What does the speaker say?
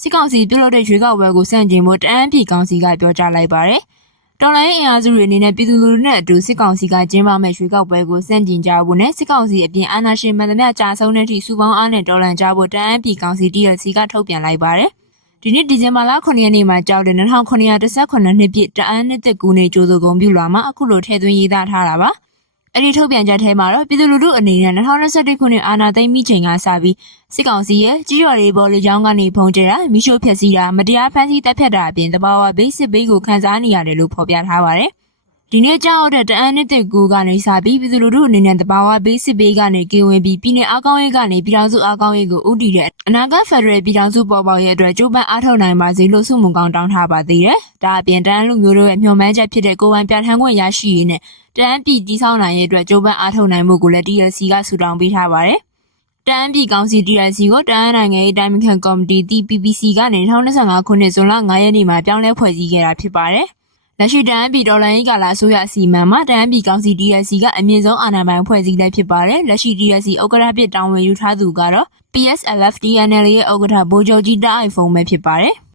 စစ်ကောင်စီပြုလုပ်တဲ့ရွေးကောက်ပွဲကိုစန့်ကျင်ဖို့တအန်းပြည်ကောင်စီကပြောကြားလိုက်ပါတယ်။တော်လိုင်းအင်အားစုတွေအနေနဲ့ပြည်သူလူထုနဲ့အတူစစ်ကောင်စီကကျင်းပမဲ့ရွေးကောက်ပွဲကိုစန့်ကျင်ကြဖို့နဲ့စစ်ကောင်စီအပြင်အာဏာရှင်မှန်သမျှကြာဆုံးတဲ့အထိစုပေါင်းအားနဲ့တော်လှန်ကြဖို့တအန်းပြည်ကောင်စီ TLC ကထုတ်ပြန်လိုက်ပါတယ်။ဒီနေ့ဒီဇင်ဘာလ9ရက်နေ့မှာကြောက်တဲ့2918နှစ်ပြည့်တအန်းနှစ်သက်ကူနေကြိုးစိုးကုန်ပြုလာမှာအခုလိုထည့်သွင်းရေးသားထားတာပါ။ အဲ့ဒီထုတ်ပြန်ချက်ထဲမှာတော့ပြည်သူလူထုအနေနဲ့2021ခုနှစ်အာဏာသိမ်းပြီးချိန်ကစပြီးစစ်ကောင်စီရဲ့ကြီးရွာတွေပေါ်လေကြောင်းကနေဖုံးကျတာမိရှို့ဖျက်ဆီးတာမတရားဖမ်းဆီးတပ်ဖြတ်တာအပြင်တဘာဝဘေးစစ်ဘေးကိုခန်းစားနေရတယ်လို့ဖော်ပြထားပါတယ်။ ဒီနေ့ကြောက်တဲ့တအန်းနှစ်သက်ကူကနေစပြီးပြည်သူလူထုအနေနဲ့တဘာဝဘေးစစ်ဘေးကနေကင်းဝေးပြီးပြည်내အားကောင်းရေးကနေပြည်ထောင်စုအားကောင်းရေးကိုဥတည်တဲ့အနာဂတ်ဖက်ဒရယ်ပြည်ထောင်စုပေါ်ပေါက်ရေးအတွက်ကြိုးပမ်းအားထုတ်နိုင်ပါစေလို့ဆုမွန်ကောင်းတောင်းထားပါသေးတယ်။ဒါအပြင်တအန်းလူမျိုးတို့ရဲ့မျှော်မှန်းချက်ဖြစ်တဲ့ကိုယ်ပိုင်ပြဋ္ဌာန်းခွင့်ရရှိရေးနဲ့တအန်းပြည်တည်ဆောက်နိုင်ရေးအတွက်ကြိုးပမ်းအားထုတ်နိုင်မှုကိုလည်း TLC ကဆူတောင်းပေးထားပါတယ်။တအန်းပြည်ကောင်စီ TLC ကိုတအန်းနိုင်ငံရေးတိုင်းခံကော်မတီ TPPC ကနေ2025ခုနှစ်ဇွန်လ9ရက်နေ့မှာပြောင်းလဲဖွဲ့စည်းခဲ့တာဖြစ်ပါတယ်။ လက်ရှိတအန်းပြည်ဒေါ်လာရေးကာလာဆိုရအစီအမံမှာတအန်းပြည်ကောင်စီ TLC ကအမြင့်ဆုံးအာဏာပိုင်ဖွဲ့စည်းလိုက်ဖြစ်ပါတယ်။လက်ရှိ TLC ဥက္ကဋ္ဌဖြစ်တောင်းဝင်ယူထားသူကတော့ PSLF TNL ရဲ့ဥက္ကဋ္ဌဗိုလ်ချုပ်ကြီးတားအိုက်ဖုန်းပဲဖြစ်ပါတယ်။